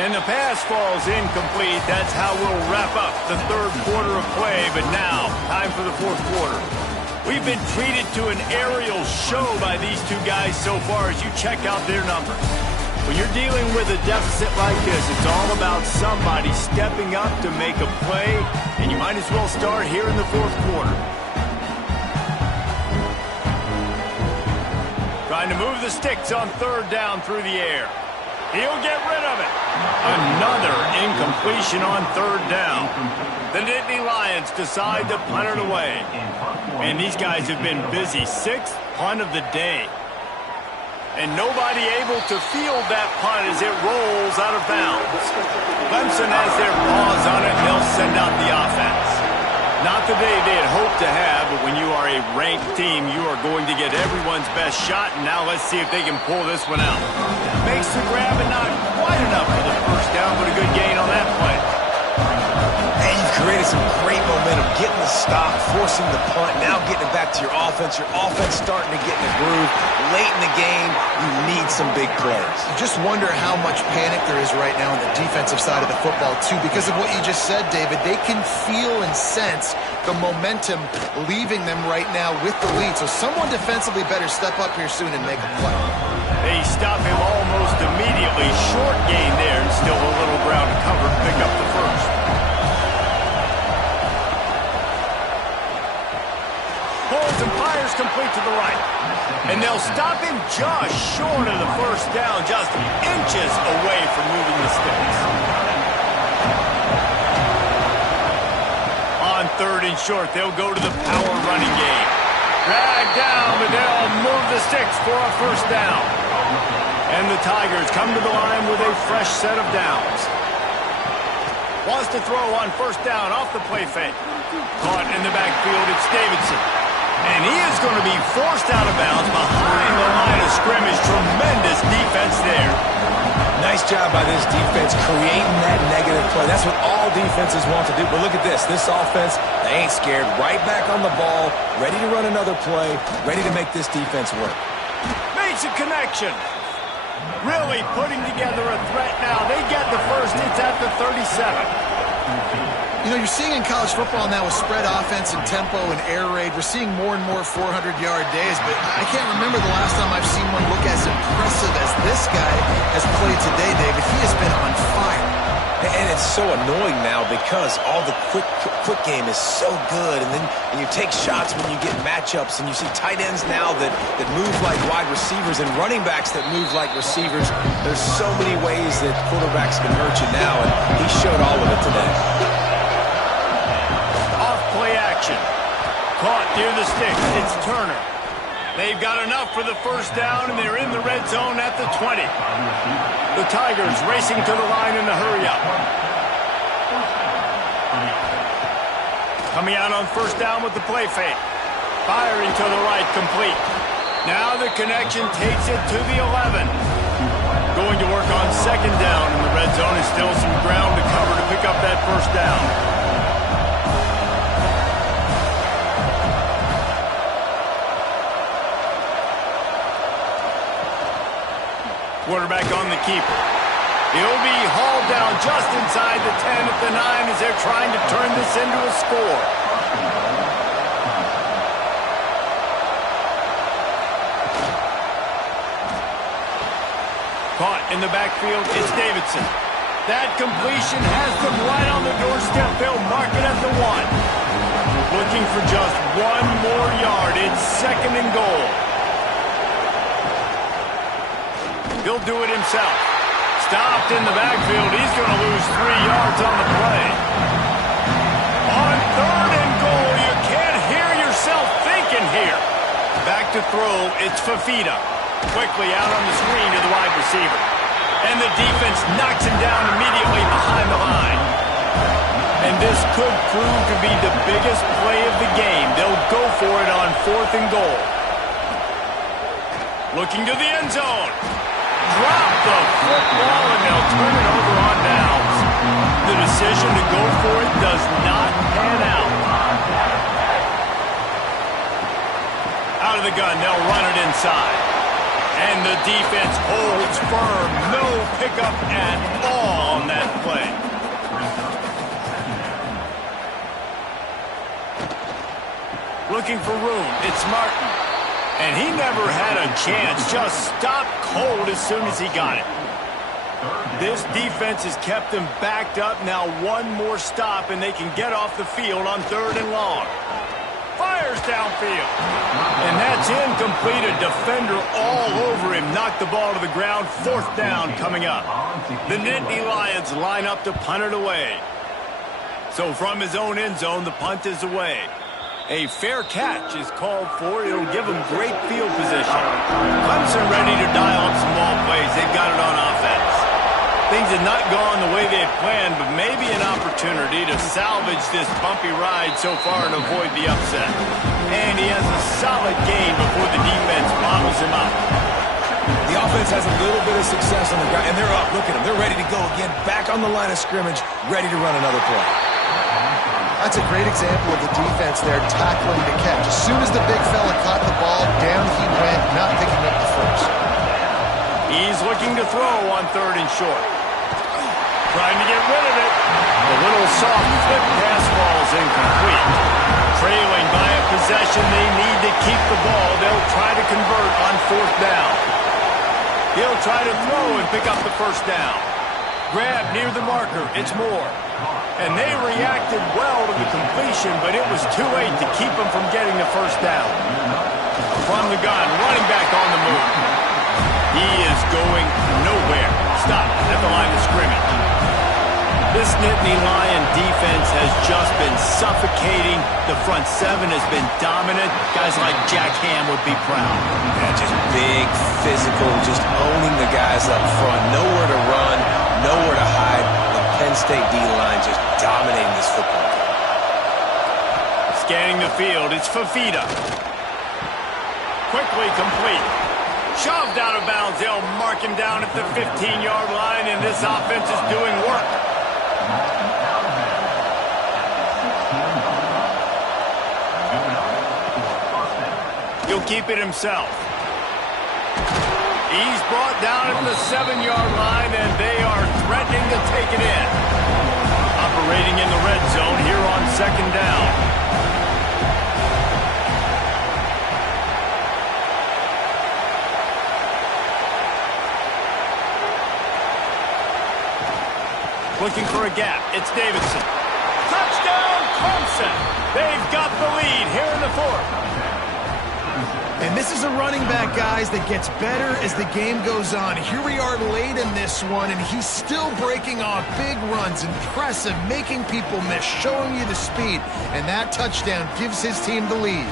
And the pass falls incomplete. That's how we'll wrap up the third quarter of play. But now, time for the fourth quarter. We've been treated to an aerial show by these two guys so far as you check out their numbers. When you're dealing with a deficit like this, it's all about somebody stepping up to make a play, and you might as well start here in the fourth quarter. Trying to move the sticks on third down through the air. He'll get rid of it. Another incompletion on third down. The Nittany Lions decide to punt it away. Man, these guys have been busy. Sixth punt of the day. And nobody able to field that punt as it rolls out of bounds. Clemson has their paws on it, and they'll send out the offense. Not the day they had hoped to have, but when you are a ranked team, you are going to get everyone's best shot, and now let's see if they can pull this one out. Makes the grab and not quite enough for the first down, but a good gain on that play. And you've created some great momentum, getting the stop, forcing the punt, now getting it back to your offense. Your offense starting to get in a groove. Late in the game, you need some big plays. You just wonder how much panic there is right now on the defensive side of the football, too, because of what you just said, David. They can feel and sense the momentum leaving them right now with the lead. So someone defensively better step up here soon and make a play. They stop him almost immediately. Short gain there, and still a little ground to cover to pick up the first. Pulls and fires complete to the right. And they'll stop him just short of the first down, just inches away from moving the sticks. On third and short, they'll go to the power running game. Drag down, but they'll move the sticks for a first down. And the Tigers come to the line with a fresh set of downs. Wants to throw on first down off the play fake. Caught in the backfield, it's Davidson. And he is going to be forced out of bounds behind the line of scrimmage. Tremendous defense there. Nice job by this defense creating that negative play. That's what all defenses want to do. But look at this. This offense, they ain't scared. Right back on the ball, ready to run another play, ready to make this defense work. Makes a connection. Really putting together a threat now. They get the first. It's at the 37. You know, you're seeing in college football now with spread offense and tempo and air raid, we're seeing more and more 400-yard days, but I can't remember the last time I've seen one look as impressive as this guy has played today, David. He has been on fire. And it's so annoying now because all the quick game is so good, and then you take shots when you get matchups, and you see tight ends now that move like wide receivers and running backs that move like receivers. There's so many ways that quarterbacks can hurt you now, and he showed all of it today. Play action. Caught near the sticks. It's Turner. They've got enough for the first down, and they're in the red zone at the 20. The Tigers racing to the line in the hurry-up. Coming out on first down with the play fake. Firing to the right, complete. Now the connection takes it to the 11. Going to work on second down in the red zone. Is still some ground to cover to pick up that first down. Quarterback on the keeper. He'll be hauled down just inside the 10 at the 9 as they're trying to turn this into a score. Caught in the backfield, it's Davidson. That completion has them right on the doorstep. They'll mark it at the 1. Looking for just one more yard. It's second and goal. He'll do it himself. Stopped in the backfield. He's going to lose 3 yards on the play. On third and goal, you can't hear yourself thinking here. Back to throw, it's Fafita. Quickly out on the screen to the wide receiver. And the defense knocks him down immediately behind the line. And this could prove to be the biggest play of the game. They'll go for it on fourth and goal. Looking to the end zone. drop the football, and they'll turn it over on downs. The decision to go for it does not pan out. Out of the gun, they'll run it inside. And the defense holds firm. No pickup at all on that play. Looking for room. It's Martin. And he never had a chance. Just stopped cold as soon as he got it. This defense has kept them backed up. Now one more stop, and they can get off the field on 3rd and long. Fires downfield. And that's incomplete. A defender all over him. Knocked the ball to the ground. 4th down coming up. The Nittany Lions line up to punt it away. So from his own end zone, the punt is away. A fair catch is called for. It'll give them great field position. Clemson ready to dial up some ball plays. They've got it on offense. Things have not gone the way they had planned, but maybe an opportunity to salvage this bumpy ride so far and avoid the upset. And he has a solid gain before the defense bobbles him up. The offense has a little bit of success on the ground, and they're up. Look at them. They're ready to go again. Back on the line of scrimmage, ready to run another play. That's a great example of the defense there tackling the catch. As soon as the big fella caught the ball, down he went, not picking up the first. He's looking to throw on 3rd and short. Trying to get rid of it. The little soft flip pass falls incomplete. Trailing by a possession, they need to keep the ball. They'll try to convert on 4th down. He'll try to throw and pick up the 1st down. Grab near the marker. It's Moore. And they reacted well to the completion, but it was too late to keep them from getting the 1st down. From the gun, running back on the move. He is going nowhere. Stop at the line of scrimmage. This Nittany Lion defense has just been suffocating. The front 7 has been dominant. Guys like Jack Ham would be proud. Yeah, just big, physical, just owning the guys up front. Nowhere to run, nowhere to hide. The Penn State D-line just dominating this football game. Scanning the field, it's Fafita. Quickly complete. Shoved out of bounds. They'll mark him down at the 15-yard line, and this offense is doing work. He'll keep it himself. He's brought down at the 7-yard line, and they are threatening to take it in. Operating in the red zone here on 2nd down. Looking for a gap. It's Davidson. Touchdown, Clemson. They've got the lead here in the 4th. And this is a running back, guys, that gets better as the game goes on. Here we are late in this one, and he's still breaking off big runs. Impressive, making people miss, showing you the speed. And that touchdown gives his team the lead.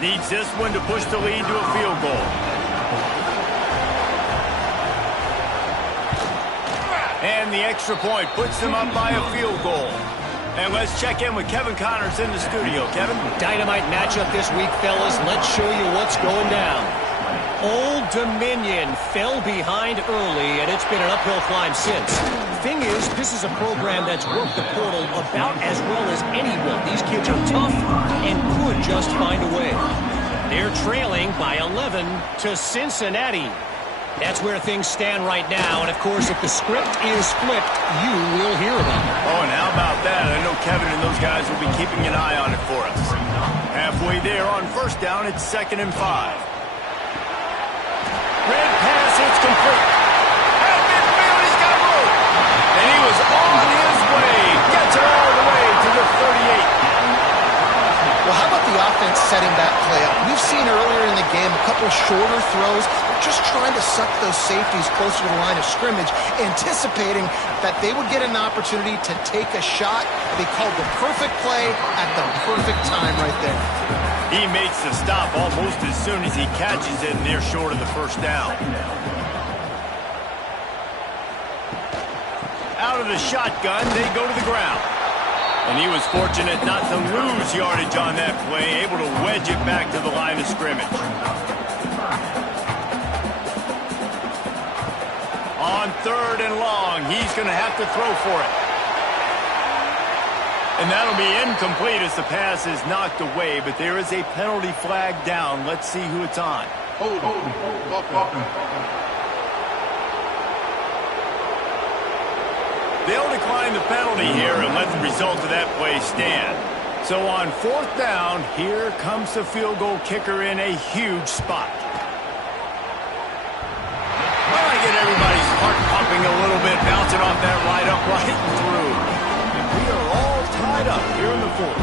Needs this one to push the lead to a field goal. And the extra point puts them up by a field goal. And let's check in with Kevin Connors in the studio. Kevin? Dynamite matchup this week, fellas. Let's show you what's going down. Old Dominion fell behind early, and it's been an uphill climb since. Thing is, this is a program that's worked the portal about as well as anyone. These kids are tough and could just find a way. They're trailing by 11 to Cincinnati. That's where things stand right now, and of course, if the script is flipped, you will hear about it. Oh, and how about that? I know Kevin and those guys will be keeping an eye on it for us. Halfway there on 1st down, it's 2nd and 5. Red pass, it's complete. At midfield, he's got room. And he was on his way. Gets it all the way to the 38. Well, how about the offense setting that play up? We've seen earlier in the game a couple shorter throws, just trying to suck those safeties closer to the line of scrimmage, anticipating that they would get an opportunity to take a shot. They called the perfect play at the perfect time right there. He makes the stop almost as soon as he catches it, and they're short of the 1st down. Out of the shotgun, they go to the ground. And he was fortunate not to lose yardage on that play, able to wedge it back to the line of scrimmage. On 3rd and long, he's going to have to throw for it. And that'll be incomplete as the pass is knocked away, but there is a penalty flag down. Let's see who it's on. They'll decline the penalty here and let the result of that play stand. So on 4th down, here comes the field goal kicker in a huge spot. Well, I get everybody's heart pumping a little bit, bouncing off that right up, right through. And we are all tied up here in the 4th.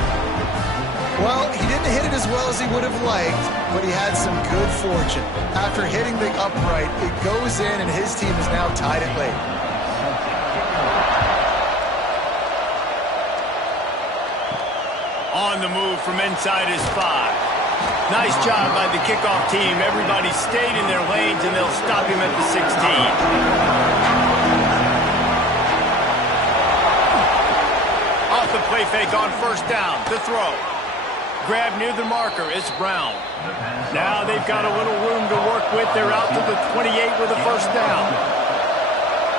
Well, he didn't hit it as well as he would have liked, but he had some good fortune. After hitting the upright, it goes in, and his team is now tied at late. On the move from inside his 5. Nice job by the kickoff team. Everybody stayed in their lanes, and they'll stop him at the 16. Off the play fake on 1st down. The throw. Grab near the marker. It's Brown. Now they've got a little room to work with. They're out to the 28 with a 1st down.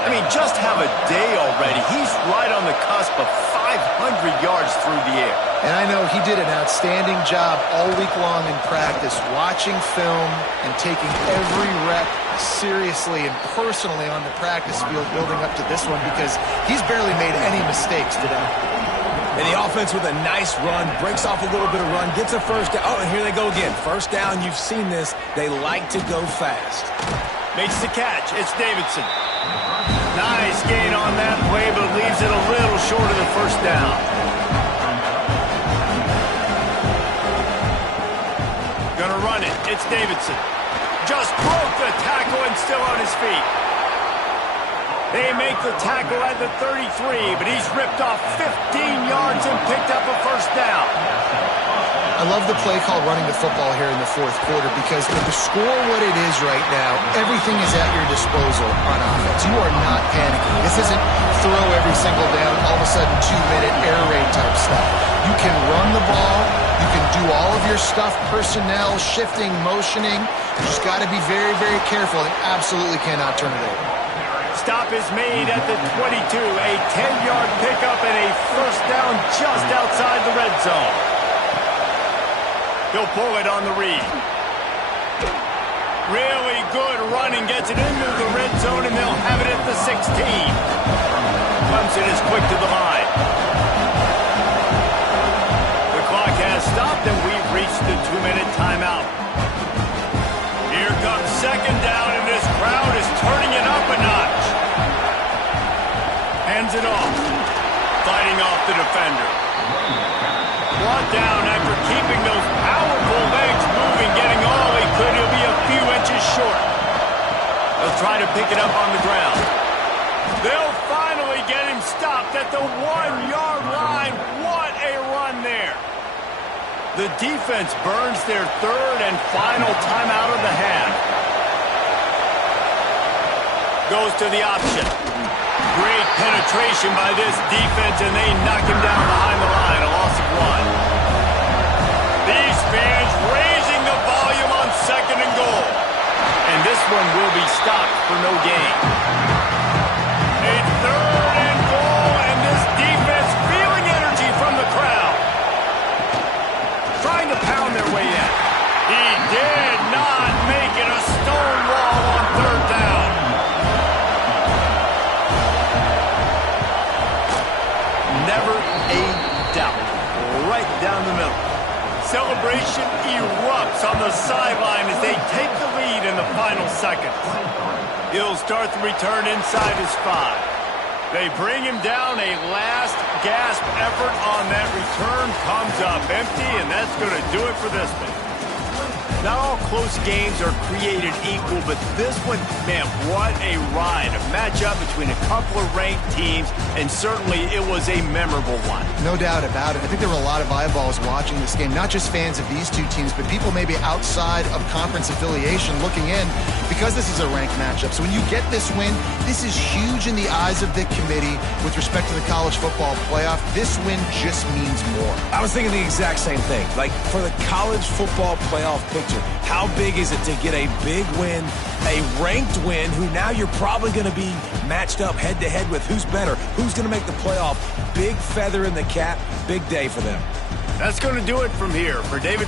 I mean, just have a day already. He's right on the cusp of 500 yards through the air. And I know he did an outstanding job all week long in practice, watching film and taking every rep seriously and personally on the practice field building up to this one, because he's barely made any mistakes today. And the offense with a nice run, breaks off a little bit of run, gets a 1st down. Oh, and here they go again. 1st down, you've seen this. They like to go fast. Makes the catch. It's Davidson. Nice gain on that play, but leaves it a little short of the 1st down. Gonna run it. It's Davidson. Just broke the tackle and still on his feet. They make the tackle at the 33, but he's ripped off 15 yards and picked up a 1st down. I love the play call running the football here in the 4th quarter, because with the score what it is right now, everything is at your disposal on offense. You are not panicking. This isn't throw every single down, all of a sudden 2-minute air raid type stuff. You can run the ball. You can do all of your stuff, personnel, shifting, motioning. You just got to be very, very careful and absolutely cannot turn it over. Stop is made at the 22. A 10-yard pickup and a 1st down just outside the red zone. He'll pull it on the read. Really good running, gets it into the red zone, and they'll have it at the 16. Clemson is quick to the line. The clock has stopped, and we've reached the 2-minute timeout. Here comes 2nd down, and this crowd is turning it up a notch. Hands it off. Fighting off the defender. Brought down after keeping those powerful legs moving, getting all he could. He'll be a few inches short. They'll try to pick it up on the ground. They'll finally get him stopped at the 1-yard line. What a run there. The defense burns their 3rd and final timeout of the half. Goes to the option. Great penetration by this defense, and they knock him down behind the line. A loss of 1. These fans raising the volume on 2nd and goal. And this one will be stopped for no gain. A 3rd and goal, and this defense feeling energy from the crowd. Trying to pound their way in. He did not make it. A stone wall on 3rd down. Never a doubt. Right down the middle. Celebration erupts on the sideline as they take the lead in the final seconds. He'll start the return inside his 5. They bring him down. A last gasp effort on that return comes up empty, and that's going to do it for this one. Not all close games are created equal, but this one, man, what a ride. A matchup between a couple of ranked teams, and certainly it was a memorable one. No doubt about it. I think there were a lot of eyeballs watching this game, not just fans of these two teams, but people maybe outside of conference affiliation looking in, because this is a ranked matchup. So when you get this win, this is huge in the eyes of the committee with respect to the college football playoff. This win just means more. I was thinking the exact same thing. Like, for the college football playoff picture, answer. How big is it to get a big win, a ranked win, who now you're probably going to be matched up head-to-head with who's better, who's going to make the playoff. Big feather in the cap, big day for them. That's going to do it from here for David.